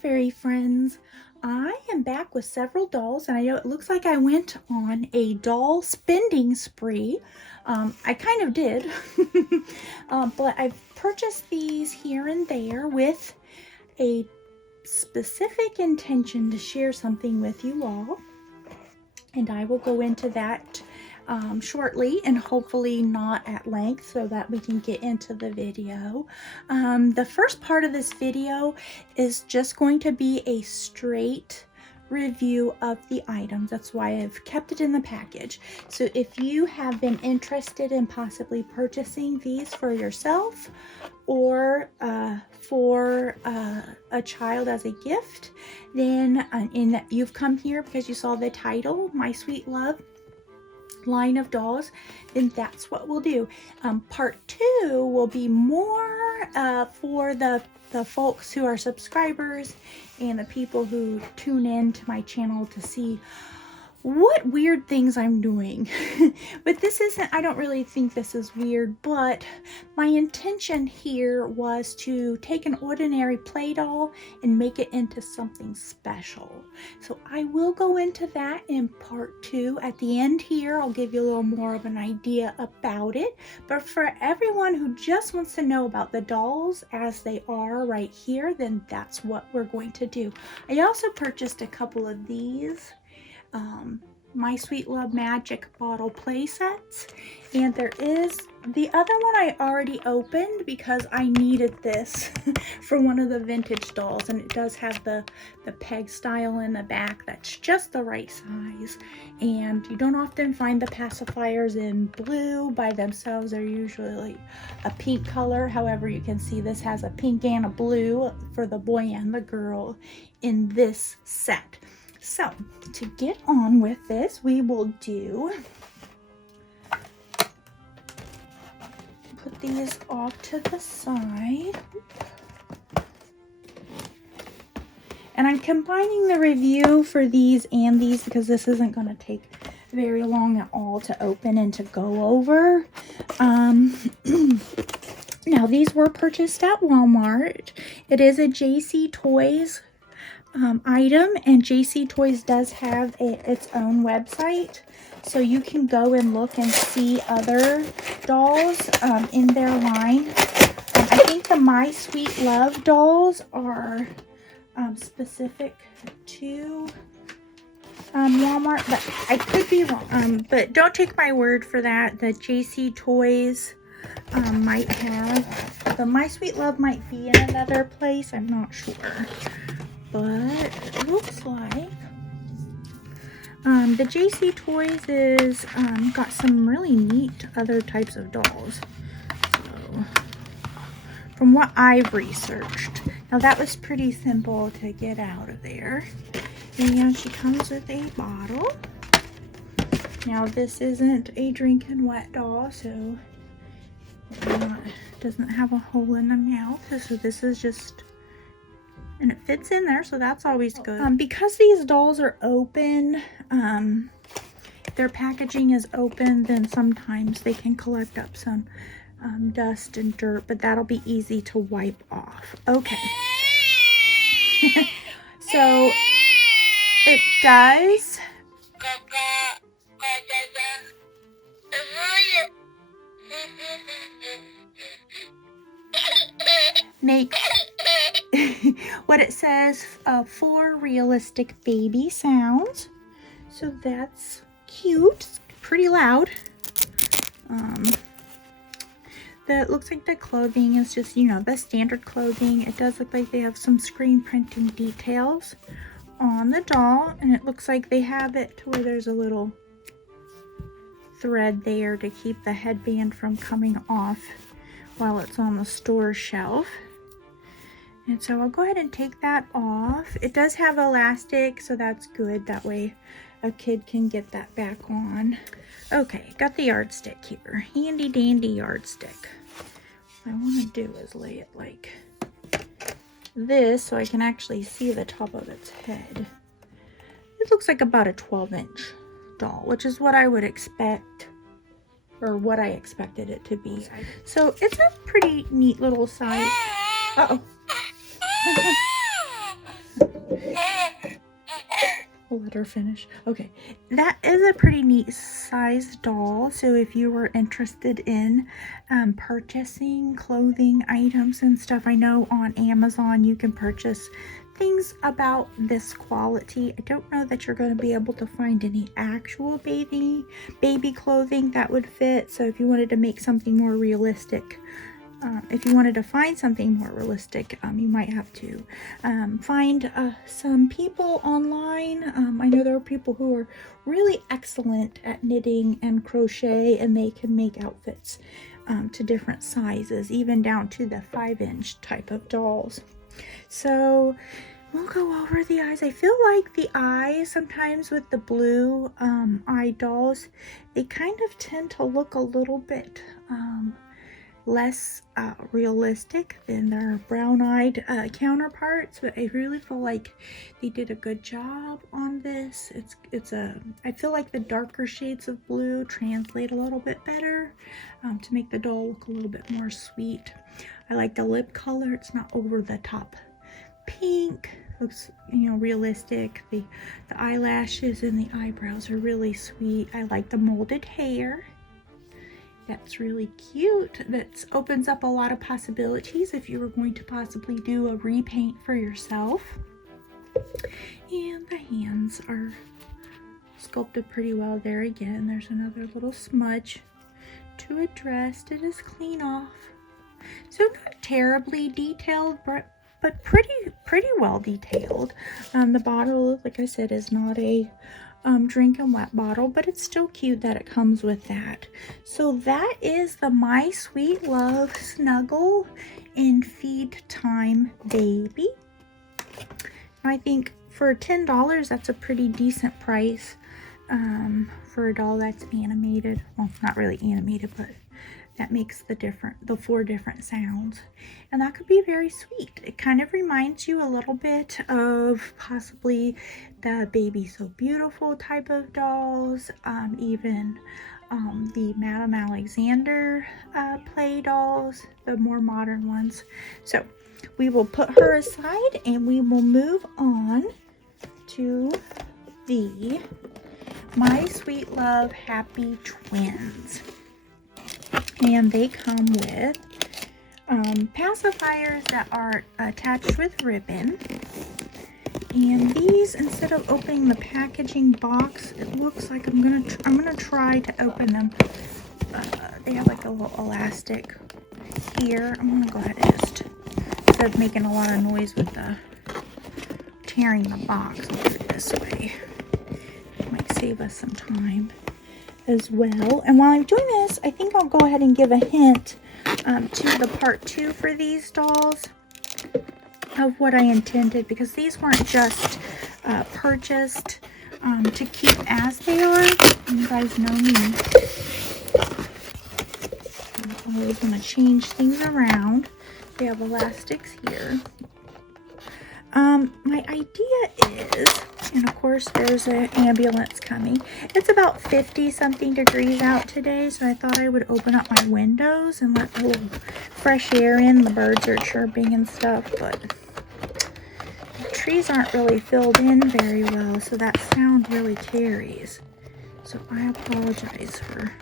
fairy friends. I am back with several dolls, and I know it looks like I went on a doll spending spree. I kind of did, but I've purchased these here and there with a specific intention to share something with you all, and I will go into that shortly, and hopefully not at length, so that we can get into the video. The first part of this video is just going to be a straight review of the items. That's why I've kept it in the package. So if you have been interested in possibly purchasing these for yourself or for a child as a gift, then you've come here because you saw the title, My Sweet Love line of dolls, then that's what we'll do. Part 2 will be more for the folks who are subscribers and the people who tune in to my channel to see what weird things I'm doing. But this isn't, I don't really think this is weird, but my intention here was to take an ordinary play doll and make it into something special. So I will go into that in part 2. At the end here, I'll give you a little more of an idea about it. But for everyone who just wants to know about the dolls as they are right here, then that's what we're going to do. I also purchased a couple of these My Sweet Love Magic bottle play sets, and there is the other one I already opened because I needed this for one of the vintage dolls, and it does have the peg style in the back that's just the right size, and you don't often find the pacifiers in blue by themselves. They're usually a pink color. However, you can see this has a pink and a blue for the boy and the girl in this set. So, to get on with this, we will put these off to the side. And I'm combining the review for these and these because this isn't going to take very long at all to open and to go over. Now, these were purchased at Walmart. It is a JC Toys item, and JC Toys does have its own website, so you can go and look and see other dolls in their line. I think the My Sweet Love dolls are specific to Walmart, but I could be wrong. But don't take my word for that. The JC Toys might have, the My Sweet Love might be in another place. I'm not sure. But it looks like the JC Toys is got some really neat other types of dolls. So, from what I've researched, now that was pretty simple to get out of there. And she comes with a bottle. Now this isn't a drinking wet doll, so it doesn't have a hole in the mouth. So this is just, and it fits in there, so that's always good. Because these dolls are open, their packaging is open, then sometimes they can collect up some dust and dirt, but that'll be easy to wipe off. Okay. So it does make what it says, 4 realistic baby sounds. So that's cute. It's pretty loud. It looks like the clothing is just, you know, the standard clothing. It does look like they have some screen printing details on the doll, and it looks like they have it to where there's a little thread there to keep the headband from coming off while it's on the store shelf. And so I'll go ahead and take that off. It does have elastic, so that's good. That way a kid can get that back on. Okay, got the yardstick here. Handy dandy yardstick. What I want to do is lay it like this so I can actually see the top of its head. It looks like about a 12-inch doll, which is what I would expect, or what I expected it to be. So it's a pretty neat little size. Uh-oh. I'll let her finish. Okay, that is a pretty neat sized doll. So if you were interested in purchasing clothing items and stuff, I know on Amazon you can purchase things about this quality. I don't know that you're going to be able to find any actual baby clothing that would fit. So if you wanted to make something more realistic, if you wanted to find something more realistic, you might have to find some people online. I know there are people who are really excellent at knitting and crochet, and they can make outfits to different sizes, even down to the 5-inch type of dolls. So we'll go over the eyes. I feel like the eyes sometimes with the blue eye dolls, they kind of tend to look a little bit less realistic than their brown-eyed counterparts, but I really feel like they did a good job on this. I feel like the darker shades of blue translate a little bit better to make the doll look a little bit more sweet. I like the lip color. It's not over the top pink. Looks, you know, realistic. The eyelashes and the eyebrows are really sweet. I like the molded hair. That's really cute. That opens up a lot of possibilities if you were going to possibly do a repaint for yourself. And the hands are sculpted pretty well there. Again, there's another little smudge to address. It is clean off. So not terribly detailed, but pretty well detailed. The bottle, like I said, is not a drink and wet bottle, but it's still cute that it comes with that. So that is the My Sweet Love Snuggle and Feed Time Baby. I think for $10, that's a pretty decent price for a doll that's animated. Well, not really animated, but that makes the 4 different sounds, and that could be very sweet. It kind of reminds you a little bit of possibly the Baby So Beautiful type of dolls, even the Madame Alexander play dolls, the more modern ones. So we will put her aside and we will move on to the My Sweet Love Happy Twins. And they come with pacifiers that are attached with ribbon. And these, instead of opening the packaging box, it looks like I'm gonna try to open them. They have like a little elastic here. I'm gonna go ahead and just, instead of making a lot of noise with the tearing the box, I'll do it this way. It might save us some time as well. And while I'm doing this, I think I'll go ahead and give a hint to the part 2 for these dolls of what I intended, because these weren't just purchased to keep as they are. You guys know me. I'm always going to change things around. They have elastics here. My idea is, and of course there's an ambulance coming. It's about 50 something degrees out today, so I thought I would open up my windows and let a little fresh air in. The birds are chirping and stuff, but the trees aren't really filled in very well, so that sound really carries. So I apologize for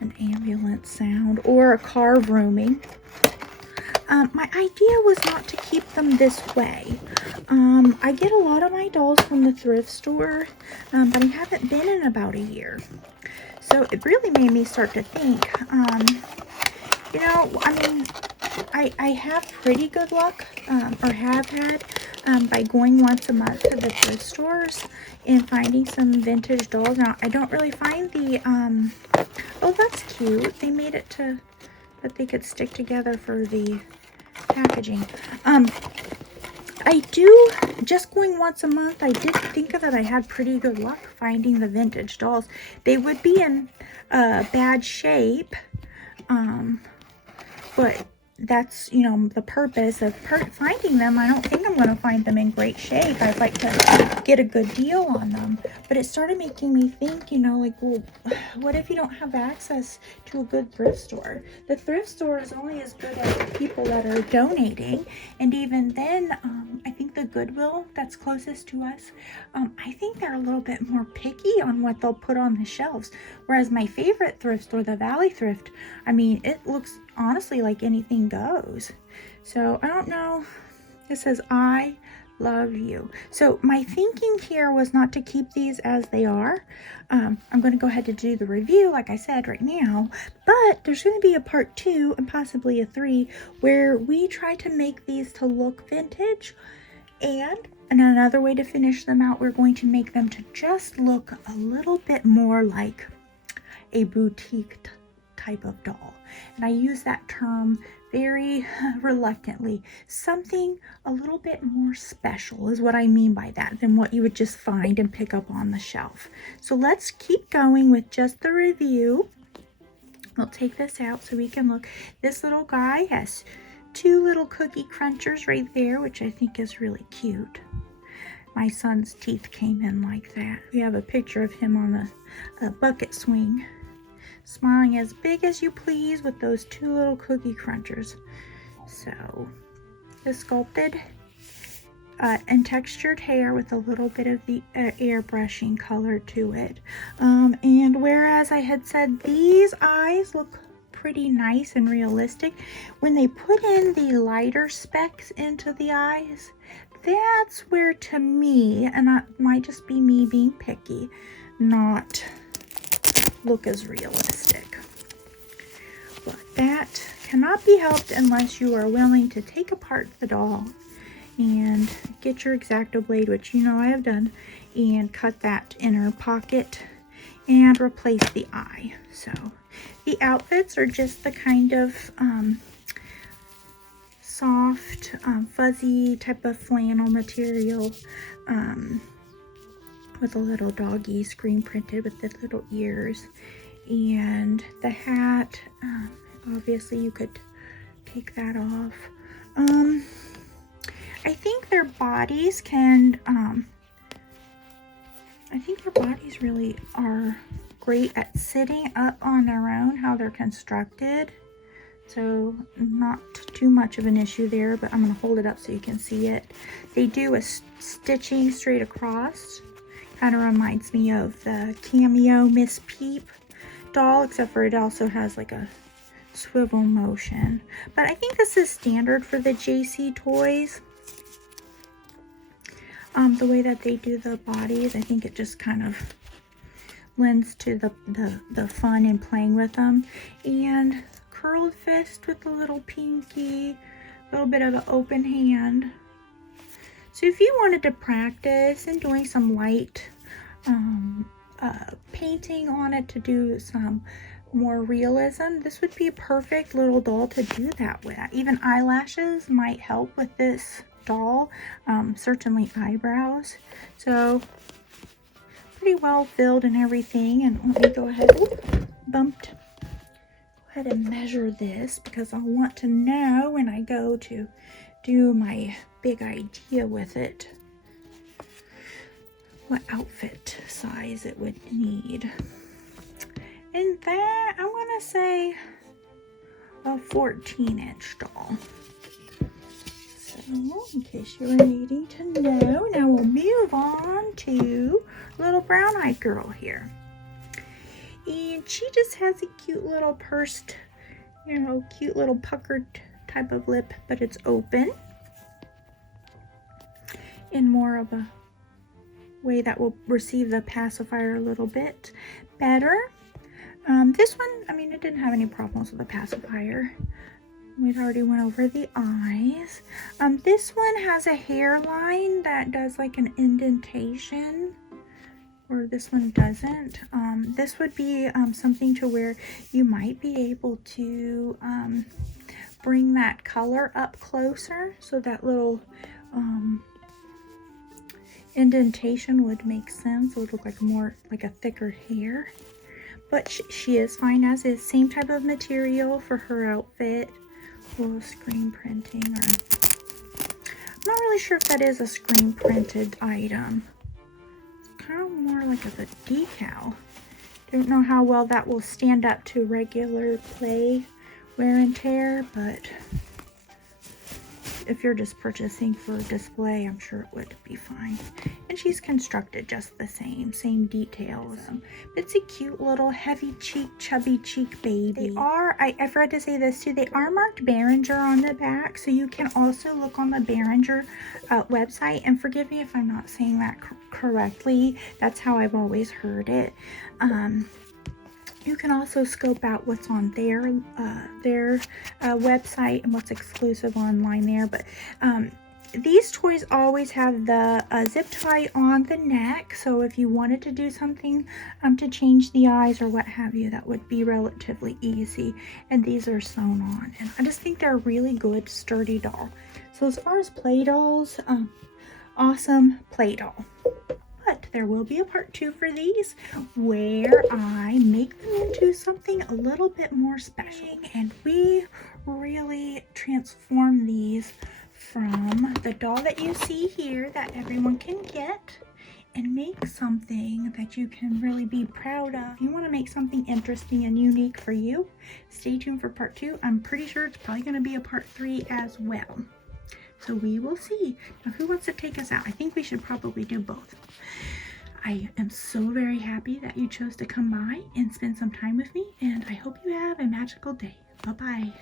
an ambulance sound or a car vrooming. My idea was not to keep them this way. I get a lot of my dolls from the thrift store, but I haven't been in about a year. So it really made me start to think, you know, I mean, I have pretty good luck, or have had, by going once a month to the thrift stores and finding some vintage dolls. Now, I don't really find the, oh, that's cute. They made it to, that they could stick together for the packaging. I do, just going once a month, I did think that I had pretty good luck finding the vintage dolls. They would be in bad shape, but that's, you know, the purpose of finding them. I don't think I'm going to find them in great shape. I'd like to get a good deal on them. But it started making me think, you know, like, well, what if you don't have access to a good thrift store? The thrift store is only as good as the people that are donating. And even then, I think the Goodwill that's closest to us, I think they're a little bit more picky on what they'll put on the shelves. Whereas my favorite thrift store, the Valley Thrift, I mean, it looks honestly like anything goes. So I don't know. It says, I love you. So my thinking here was not to keep these as they are. I'm going to go ahead and do the review, like I said, right now. But there's going to be a part 2 and possibly a 3 where we try to make these to look vintage. And another way to finish them out, we're going to make them to just look a little bit more like a boutique type of doll. And I use that term very reluctantly. Something a little bit more special is what I mean by that than what you would just find and pick up on the shelf. So let's keep going with just the review. We'll take this out so we can look. This little guy has 2 little cookie crunchers right there, which I think is really cute. My son's teeth came in like that. We have a picture of him on a bucket swing, smiling as big as you please with those 2 little cookie crunchers. So the sculpted and textured hair with a little bit of the airbrushing color to it. And whereas I had said these eyes look pretty nice and realistic, when they put in the lighter specks into the eyes, that's where, to me, and that might just be me being picky, not look as realistic. But that cannot be helped unless you are willing to take apart the doll and get your X-Acto blade, which you know I have done, and cut that inner pocket and replace the eye. So the outfits are just the kind of soft, fuzzy type of flannel material with a little doggy screen printed with the little ears. And the hat, obviously you could take that off. I think their bodies can, I think their bodies really are great at sitting up on their own, how they're constructed. So not too much of an issue there, but I'm going to hold it up so you can see it. They do a stitching straight across. Kind of reminds me of the Cameo Miss Peep doll, except for it also has like a swivel motion. But I think this is standard for the JC toys. The way that they do the bodies, I think it just kind of lends to the fun in playing with them. And curled fist with a little pinky, a little bit of an open hand. So if you wanted to practice and doing some light painting on it to do some more realism, this would be a perfect little doll to do that with. Even eyelashes might help with this doll, certainly eyebrows. So pretty well filled and everything. And let me go ahead, bumped. Go ahead and measure this because I want to know when I go to do my big idea with it what outfit size it would need. And that, I'm gonna say a 14-inch doll. So in case you were needing to know, now we'll move on to little brown-eyed girl here. And she just has a cute little pursed, you know, cute little puckered type of lip, but it's open in more of a way that will receive the pacifier a little bit better. This one, I mean, it didn't have any problems with the pacifier. We'd already went over the eyes. This one has a hairline that does like an indentation, or this one doesn't. This would be something to where you might be able to bring that color up closer, so that little indentation would make sense. It would look like more like a thicker hair. But she is fine as is. Same type of material for her outfit. little screen printing, or I'm not really sure if that is a screen printed item. It's kind of more like a decal. Don't know how well that will stand up to regular play wear and tear, but if you're just purchasing for display, I'm sure it would be fine. And she's constructed just the same details. It's a cute little heavy cheek, chubby cheek baby. They are, I forgot to say this too, they are marked Berenguer on the back, so you can also look on the Berenguer website, and forgive me if I'm not saying that correctly. That's how I've always heard it. You can also scope out what's on their website and what's exclusive online there. But these toys always have the zip tie on the neck. So if you wanted to do something to change the eyes or what have you, that would be relatively easy. And these are sewn on. And I just think they're a really good, sturdy doll. So as far as play dolls, awesome play doll. But there will be a part 2 for these where I make them into something a little bit more special. And we really transform these from the doll that you see here that everyone can get and make something that you can really be proud of. If you want to make something interesting and unique for you, stay tuned for part 2. I'm pretty sure it's probably going to be a part 3 as well. So we will see. Now, who wants to take us out? I think we should probably do both. I am so very happy that you chose to come by and spend some time with me, and I hope you have a magical day. Bye-bye.